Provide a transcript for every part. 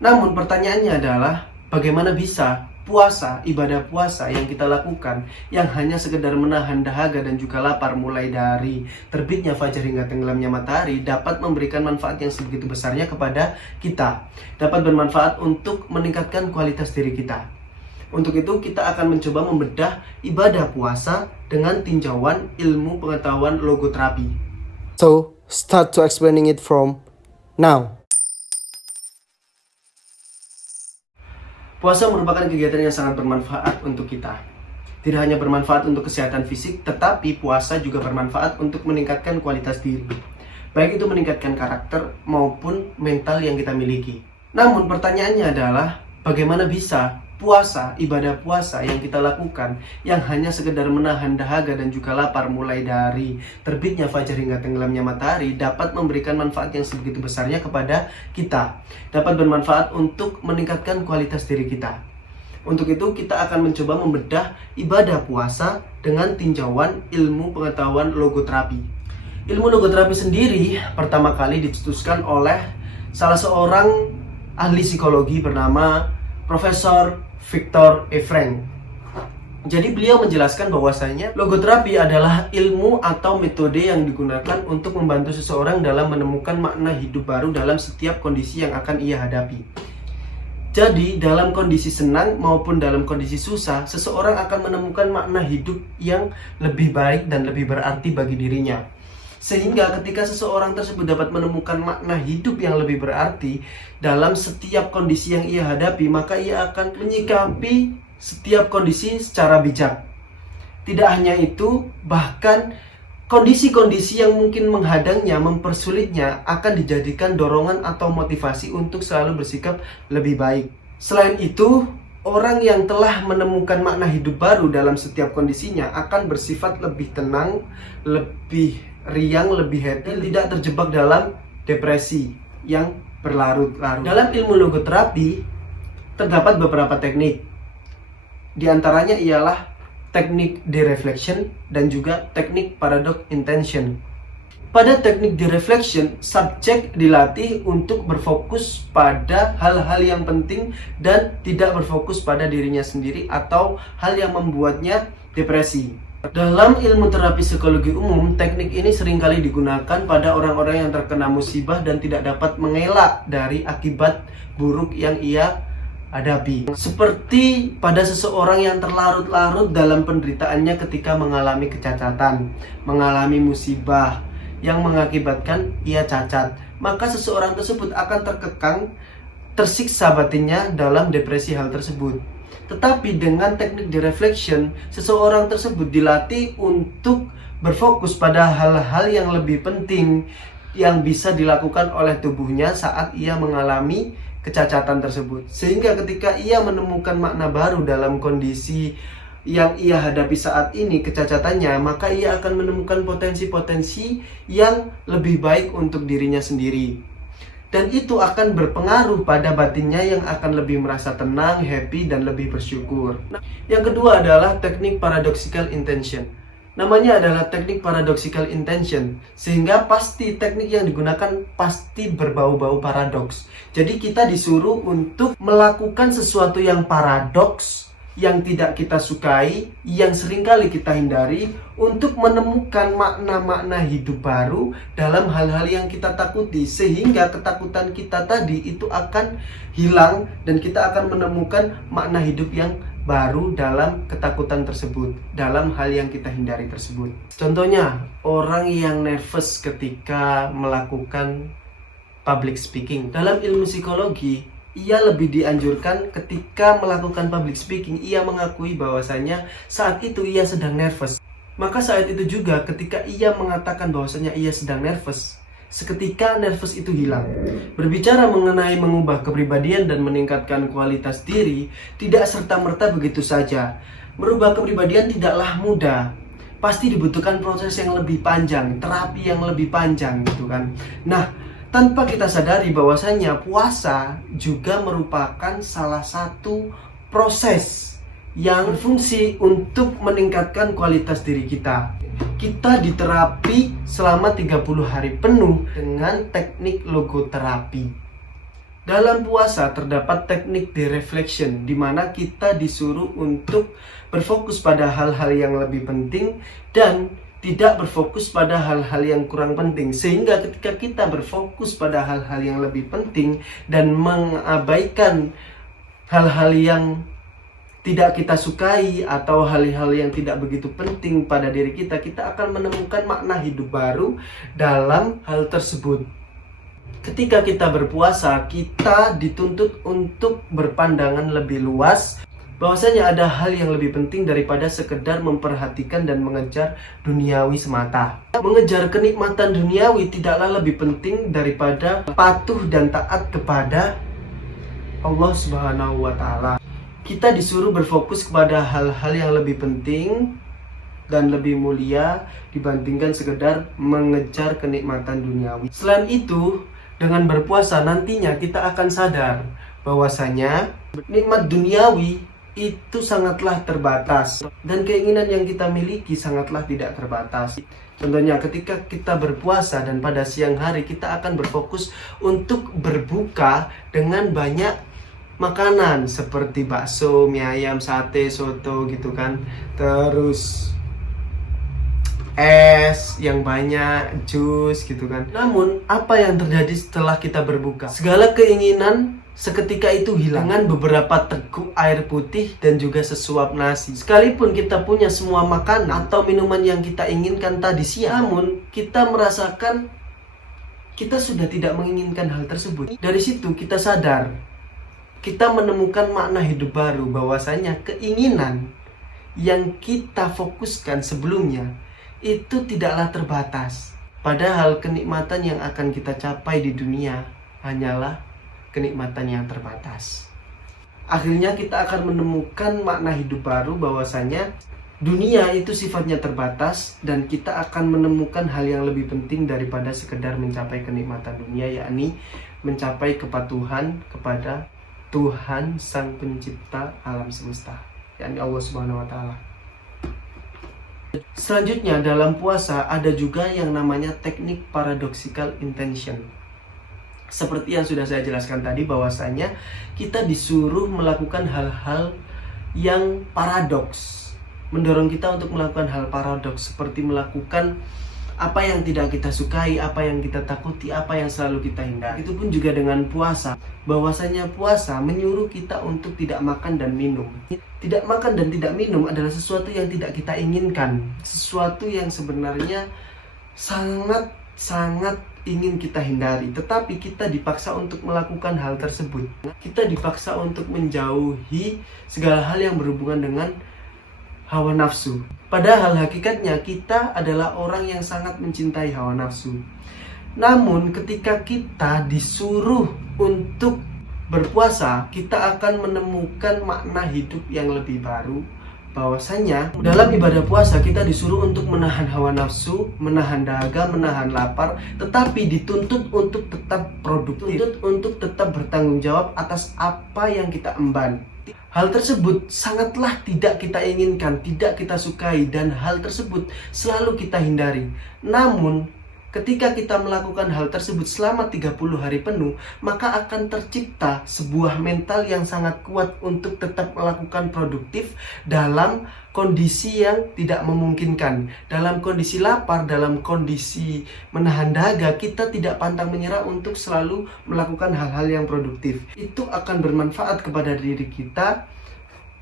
Namun pertanyaannya adalah bagaimana bisa ibadah puasa yang kita lakukan yang hanya sekedar menahan dahaga dan juga lapar mulai dari terbitnya fajar hingga tenggelamnya matahari dapat memberikan manfaat yang sebegitu besarnya kepada kita, dapat bermanfaat untuk meningkatkan kualitas diri kita. Untuk itu kita akan mencoba membedah ibadah puasa dengan tinjauan ilmu pengetahuan logoterapi. So, start to explaining it from now. Puasa merupakan kegiatan yang sangat bermanfaat untuk kita. Tidak hanya bermanfaat untuk kesehatan fisik, tetapi puasa juga bermanfaat untuk meningkatkan kualitas diri. Baik itu meningkatkan karakter maupun mental yang kita miliki. Namun pertanyaannya adalah bagaimana bisa ibadah puasa yang kita lakukan yang hanya sekedar menahan dahaga dan juga lapar mulai dari terbitnya fajar hingga tenggelamnya matahari dapat memberikan manfaat yang sebegitu besarnya kepada kita, dapat bermanfaat untuk meningkatkan kualitas diri kita. Untuk itu kita akan mencoba membedah ibadah puasa dengan tinjauan ilmu pengetahuan logoterapi. Ilmu logoterapi sendiri pertama kali dicetuskan oleh salah seorang ahli psikologi bernama Profesor Viktor Frank. Jadi beliau menjelaskan bahwasanya logoterapi adalah ilmu atau metode yang digunakan untuk membantu seseorang dalam menemukan makna hidup baru dalam setiap kondisi yang akan ia hadapi. Jadi dalam kondisi senang maupun dalam kondisi susah, seseorang akan menemukan makna hidup yang lebih baik dan lebih berarti bagi dirinya. Sehingga ketika seseorang tersebut dapat menemukan makna hidup yang lebih berarti dalam setiap kondisi yang ia hadapi, maka ia akan menyikapi setiap kondisi secara bijak. Tidak hanya itu, bahkan kondisi-kondisi yang mungkin menghadangnya, mempersulitnya akan dijadikan dorongan atau motivasi untuk selalu bersikap lebih baik. Selain itu, orang yang telah menemukan makna hidup baru dalam setiap kondisinya akan bersifat lebih tenang, lebih riang, lebih happy, tidak terjebak dalam depresi yang berlarut-larut. Dalam ilmu logoterapi terdapat beberapa teknik. Di antaranya ialah teknik dereflection dan juga teknik paradox intention. Pada teknik dereflection, subjek dilatih untuk berfokus pada hal-hal yang penting dan tidak berfokus pada dirinya sendiri atau hal yang membuatnya depresi. Dalam ilmu terapi psikologi umum, teknik ini seringkali digunakan pada orang-orang yang terkena musibah dan tidak dapat mengelak dari akibat buruk yang ia hadapi. Seperti pada seseorang yang terlarut-larut dalam penderitaannya ketika mengalami kecacatan, mengalami musibah yang mengakibatkan ia cacat, maka seseorang tersebut akan terkekang, tersiksa batinnya dalam depresi hal tersebut. Tetapi dengan teknik dereflection, seseorang tersebut dilatih untuk berfokus pada hal-hal yang lebih penting yang bisa dilakukan oleh tubuhnya saat ia mengalami kecacatan tersebut. Sehingga ketika ia menemukan makna baru dalam kondisi yang ia hadapi saat ini, kecacatannya, maka ia akan menemukan potensi-potensi yang lebih baik untuk dirinya sendiri. Dan itu akan berpengaruh pada batinnya yang akan lebih merasa tenang, happy, dan lebih bersyukur. Nah, yang kedua adalah teknik paradoxical intention. Namanya adalah teknik paradoxical intention, sehingga pasti teknik yang digunakan pasti berbau-bau paradoks. Jadi kita disuruh untuk melakukan sesuatu yang paradoks, yang tidak kita sukai, yang seringkali kita hindari, untuk menemukan makna-makna hidup baru dalam hal-hal yang kita takuti, sehingga ketakutan kita tadi itu akan hilang dan kita akan menemukan makna hidup yang baru dalam ketakutan tersebut, dalam hal yang kita hindari tersebut. Contohnya, orang yang nervous ketika melakukan public speaking. Dalam ilmu psikologi, ia lebih dianjurkan ketika melakukan public speaking, ia mengakui bahwasanya saat itu ia sedang nervous. Maka saat itu juga ketika ia mengatakan bahwasanya ia sedang nervous, seketika nervous itu hilang. Berbicara mengenai mengubah kepribadian dan meningkatkan kualitas diri, tidak serta-merta begitu saja. Merubah kepribadian tidaklah mudah. Pasti dibutuhkan proses yang lebih panjang, terapi yang lebih panjang gitu kan. Nah, tanpa kita sadari bahwasanya puasa juga merupakan salah satu proses yang berfungsi untuk meningkatkan kualitas diri kita. Kita diterapi selama 30 hari penuh dengan teknik logoterapi. Dalam puasa terdapat teknik de-reflection, di mana kita disuruh untuk berfokus pada hal-hal yang lebih penting dan tidak berfokus pada hal-hal yang kurang penting. Sehingga ketika kita berfokus pada hal-hal yang lebih penting dan mengabaikan hal-hal yang tidak kita sukai atau hal-hal yang tidak begitu penting pada diri kita, kita akan menemukan makna hidup baru dalam hal tersebut. Ketika kita berpuasa, kita dituntut untuk berpandangan lebih luas, bahwasanya ada hal yang lebih penting daripada sekedar memperhatikan dan mengejar duniawi semata. Mengejar kenikmatan duniawi tidaklah lebih penting daripada patuh dan taat kepada Allah Subhanahu wa Ta'ala. Kita disuruh berfokus kepada hal-hal yang lebih penting dan lebih mulia dibandingkan sekedar mengejar kenikmatan duniawi. Selain itu, dengan berpuasa nantinya kita akan sadar bahwasanya nikmat duniawi itu sangatlah terbatas dan keinginan yang kita miliki sangatlah tidak terbatas. Contohnya ketika kita berpuasa dan pada siang hari kita akan berfokus untuk berbuka dengan banyak makanan seperti bakso, mie ayam, sate, soto gitu kan. Terus es yang banyak, jus gitu kan. Namun apa yang terjadi setelah kita berbuka? Segala keinginan seketika itu hilang dengan beberapa teguk air putih dan juga sesuap nasi. Sekalipun kita punya semua makanan atau minuman yang kita inginkan tadi siang, namun kita merasakan kita sudah tidak menginginkan hal tersebut. Dari situ kita sadar, kita menemukan makna hidup baru, bahwasanya keinginan yang kita fokuskan sebelumnya itu tidaklah terbatas. Padahal kenikmatan yang akan kita capai di dunia hanyalah kenikmatan yang terbatas. Akhirnya kita akan menemukan makna hidup baru, bahwasanya dunia itu sifatnya terbatas dan kita akan menemukan hal yang lebih penting daripada sekedar mencapai kenikmatan dunia, yakni mencapai kepatuhan kepada Tuhan Sang Pencipta alam semesta, yakni Allah Subhanahu wa Ta'ala. Selanjutnya dalam puasa ada juga yang namanya teknik paradoxical intention. Seperti yang sudah saya jelaskan tadi, bahwasanya kita disuruh melakukan hal-hal yang paradoks, mendorong kita untuk melakukan hal paradoks, seperti melakukan apa yang tidak kita sukai, apa yang kita takuti, apa yang selalu kita hindari. Itu pun juga dengan puasa, bahwasanya puasa menyuruh kita untuk tidak makan dan minum. Tidak makan dan tidak minum adalah sesuatu yang tidak kita inginkan, sesuatu yang sebenarnya sangat ingin kita hindari, tetapi kita dipaksa untuk melakukan hal tersebut. Kita dipaksa untuk menjauhi segala hal yang berhubungan dengan hawa nafsu. Padahal hakikatnya kita adalah orang yang sangat mencintai hawa nafsu. Namun ketika kita disuruh untuk berpuasa, kita akan menemukan makna hidup yang lebih baru, bahwasanya dalam ibadah puasa kita disuruh untuk menahan hawa nafsu, menahan dahaga, menahan lapar, tetapi dituntut untuk tetap produktif, dituntut untuk tetap bertanggung jawab atas apa yang kita emban. Hal tersebut sangatlah tidak kita inginkan, tidak kita sukai, dan hal tersebut selalu kita hindari. Namun ketika kita melakukan hal tersebut selama 30 hari penuh, maka akan tercipta sebuah mental yang sangat kuat untuk tetap melakukan produktif dalam kondisi yang tidak memungkinkan. Dalam kondisi lapar, dalam kondisi menahan dahaga, kita tidak pantang menyerah untuk selalu melakukan hal-hal yang produktif. Itu akan bermanfaat kepada diri kita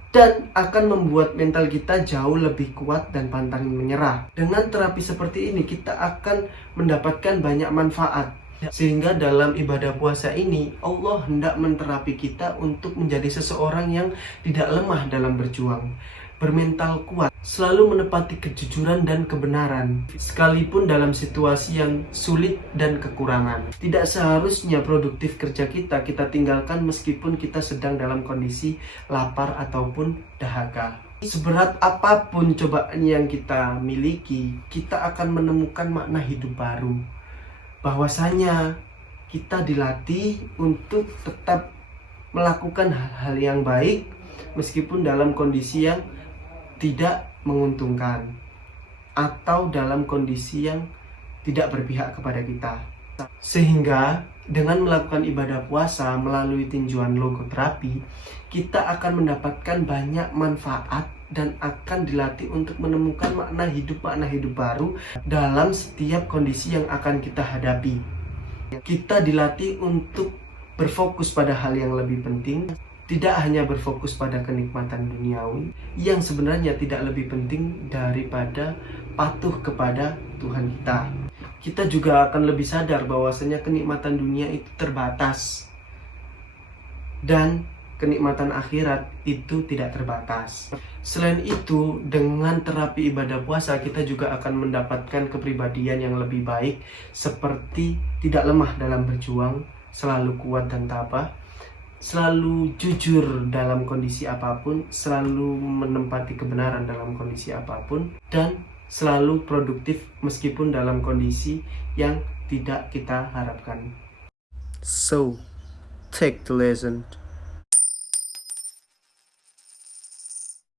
dan akan membuat mental kita jauh lebih kuat dan pantang menyerah. Dengan terapi seperti ini kita akan mendapatkan banyak manfaat. Sehingga dalam ibadah puasa ini Allah hendak menterapi kita untuk menjadi seseorang yang tidak lemah dalam berjuang, bermental kuat, selalu menepati kejujuran dan kebenaran sekalipun dalam situasi yang sulit dan kekurangan. Tidak seharusnya produktif kerja kita tinggalkan meskipun kita sedang dalam kondisi lapar ataupun dahaga. Seberat apapun cobaan yang kita miliki, kita akan menemukan makna hidup baru, bahwasanya kita dilatih untuk tetap melakukan hal-hal yang baik meskipun dalam kondisi yang tidak menguntungkan atau dalam kondisi yang tidak berpihak kepada kita. Sehingga dengan melakukan ibadah puasa melalui tinjuan logoterapi, kita akan mendapatkan banyak manfaat dan akan dilatih untuk menemukan makna hidup baru dalam setiap kondisi yang akan kita hadapi. Kita dilatih untuk berfokus pada hal yang lebih penting, tidak hanya berfokus pada kenikmatan duniawi yang sebenarnya tidak lebih penting daripada patuh kepada Tuhan kita. Kita juga akan lebih sadar bahwasanya kenikmatan dunia itu terbatas dan kenikmatan akhirat itu tidak terbatas. Selain itu, dengan terapi ibadah puasa kita juga akan mendapatkan kepribadian yang lebih baik, seperti tidak lemah dalam berjuang, selalu kuat dan tabah, selalu jujur dalam kondisi apapun, selalu menempati kebenaran dalam kondisi apapun, dan selalu produktif meskipun dalam kondisi yang tidak kita harapkan. So, take the lesson.